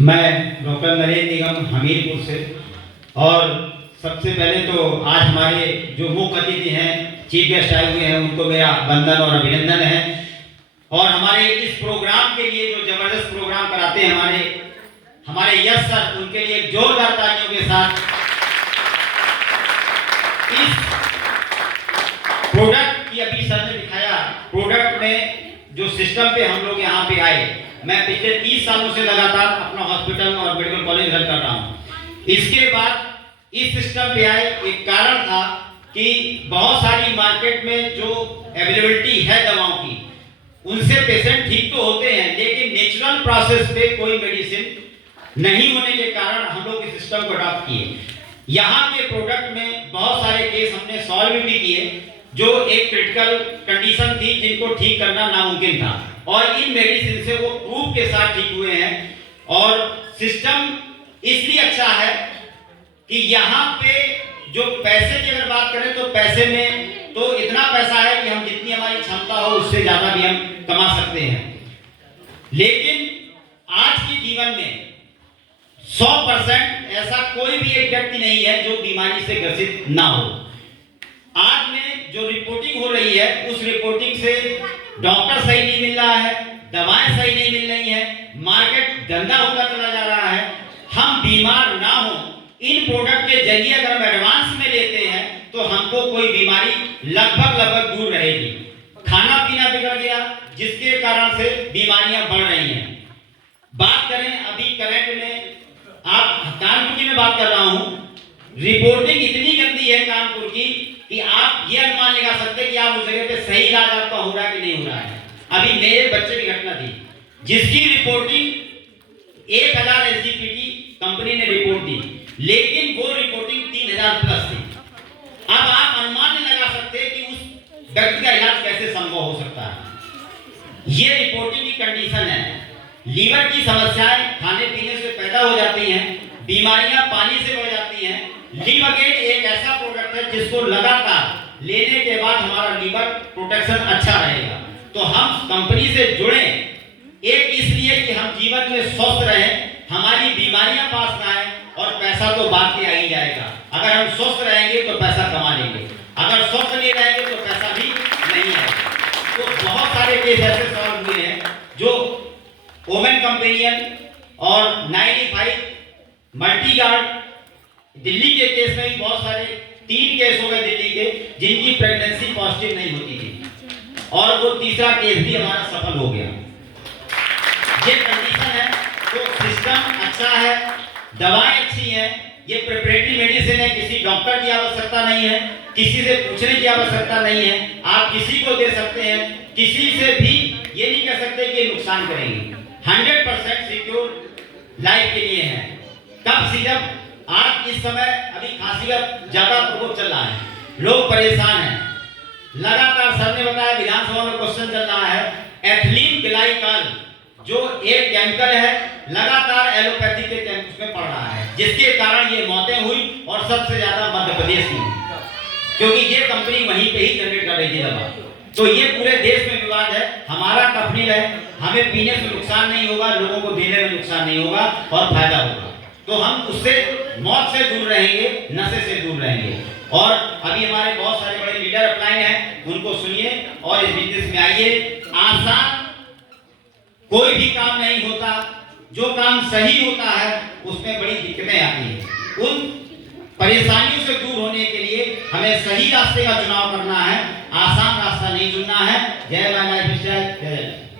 मैं डॉक्टर नरेंद्र निगम हमीरपुर से। और सबसे पहले तो आज हमारे जो मुख्य अतिथि हैं, चीफ गेस्ट आए हुए हैं, उनको मेरा वंदन और अभिनंदन है। और हमारे इस प्रोग्राम के लिए जो जबरदस्त प्रोग्राम कराते हैं हमारे यश सर, उनके लिए जोरदार तालियों के साथ। इस प्रोडक्ट की अभी सर ने दिखाया, प्रोडक्ट में जो सिस्टम पे हम लोग यहाँ पे आए, मैं पिछले 30 सालों से लगातार अपना हॉस्पिटल और मेडिकल कॉलेज रन कर रहा हूँ। इसके बाद इस सिस्टम पे आए, एक कारण था कि बहुत सारी मार्केट में जो अवेलेबिलिटी है दवाओं की, उनसे पेशेंट ठीक तो होते हैं, लेकिन नेचुरल प्रोसेस पे कोई मेडिसिन नहीं होने के कारण हम लोग इस सिस्टम को अडॉप्ट किए। यहाँ के प्रोडक्ट में बहुत सारे केस हमने सॉल्व भी किए, जो एक क्रिटिकल कंडीशन थी जिनको ठीक करना नामुमकिन था, और इन मेडिसिन से वो प्रूफ के साथ ठीक हुए हैं। और सिस्टम इसलिए अच्छा है कि यहाँ पे जो पैसे की अगर बात करें तो पैसे में तो इतना पैसा है कि हम जितनी हमारी क्षमता हो उससे ज्यादा भी हम कमा सकते हैं। लेकिन आज के जीवन में 100% ऐसा कोई भी एक व्यक्ति नहीं है जो बीमारी से ग्रसित ना हो। आज में जो रिपोर्टिंग हो रही है, उस रिपोर्टिंग से डॉक्टर सही नहीं मिल रहा है, दवाएं सही नहीं मिल रही है, मार्केट गंदा होता चला जा रहा है। हम बीमार ना हो, इन प्रोडक्ट के जरिए अगर हम एडवांस में लेते हैं तो हमको कोई बीमारी लगभग दूर रहेगी। खाना पीना बिगड़ गया, जिसके कारण से बीमारियां बढ़ रही हैं। बात करें अभी करंट में, आप कानपुर की मैं बात कर रहा हूं, रिपोर्टिंग इतनी गंदी है कानपुर की कि आप ये अनुमान लगा सकते हैं कि आप उस जगह पे सही इलाज आपका हो रहा है कि नहीं हो रहा है। अभी मेरे बच्चे की घटना थी, जिसकी रिपोर्टिंग 1000 एसजीपीटी कंपनी ने रिपोर्ट दी, लेकिन वो रिपोर्टिंग 3000 प्लस थी। अब आप अनुमान नहीं लगा सकते कि उस व्यक्ति का इलाज कैसे संभव हो सकता है। ये रिपोर्टिंग की कंडीशन है। लीवर की समस्याएं खाने पीने से पैदा हो जाती हैं, बीमारियां पानी से बढ़ जाती हैं। लीवरगेट एक ऐसा प्रोडक्ट है जिसको लगातार लेने के बाद हमारा लीवर प्रोटेक्शन अच्छा रहेगा। तो हम कंपनी से जुड़े, एक इसलिए कि हम जीवन में स्वस्थ रहें, हमारी बीमारियां पास ना आए, और पैसा तो बाद में आ ही जाएगा। अगर हम स्वस्थ रहेंगे तो पैसा कमा लेंगे, अगर स्वस्थ नहीं रहेंगे तो पैसा भी नहीं आएगा। तो बहुत सारे केस ऐसे सॉल्व हुए हैं, जो ओमेन कंपेनियन और 95 मल्टीगार्ड, दिल्ली के केस में भी बहुत सारे 3 केस हो गए दिल्ली के, जिनकी प्रेगनेंसी पॉजिटिव नहीं होती थी, और वो तीसरा केस भी हमारा सफल हो गया। ये कंडीशन है। तो सिस्टम अच्छा है, दवाएं अच्छी हैं, ये प्रिपरेटरी मेडिसिन है, किसी डॉक्टर की आवश्यकता नहीं है, किसी से पूछने की आवश्यकता नहीं है, आप किसी को दे सकते हैं, किसी से भी ये नहीं कह सकते कि नुकसान करेंगे। 100% सिक्योर लाइफ के लिए है। कब सी जब आज इस समय अभी खांसी का ज्यादा प्रकोप चल रहा है, लोग परेशान हैं, लगातार सर ने बताया, विधानसभा में क्वेश्चन चल रहा है, एथिलीन ग्लाइकॉल जो एक केमिकल है, लगातार एलोपैथी के कैंपस में पड़ रहा है, जिसके कारण ये मौतें हुई, और सबसे ज्यादा मध्य प्रदेश में, क्योंकि ये कंपनी वहीं पे ही जनरेट कर रही थी दवा। तो ये पूरे देश में विवाद है। हमारा कंपनी है, हमें पीने से नुकसान नहीं होगा, लोगों को देने में नुकसान नहीं होगा, और फायदा होगा। तो हम उससे मौत से दूर रहेंगे, नशे से दूर रहेंगे। और अभी हमारे बहुत सारे बड़े लीडर अपलाइन हैं, उनको सुनिए और इस बिजनेस में आइए। आसान कोई भी काम नहीं होता, जो काम सही होता है उसमें बड़ी दिक्कतें आती हैं। उन परेशानियों से दूर होने के लिए हमें सही रास्ते का चुनाव करना है, आसान रास्ता नहीं चुनना है। जय मां, जय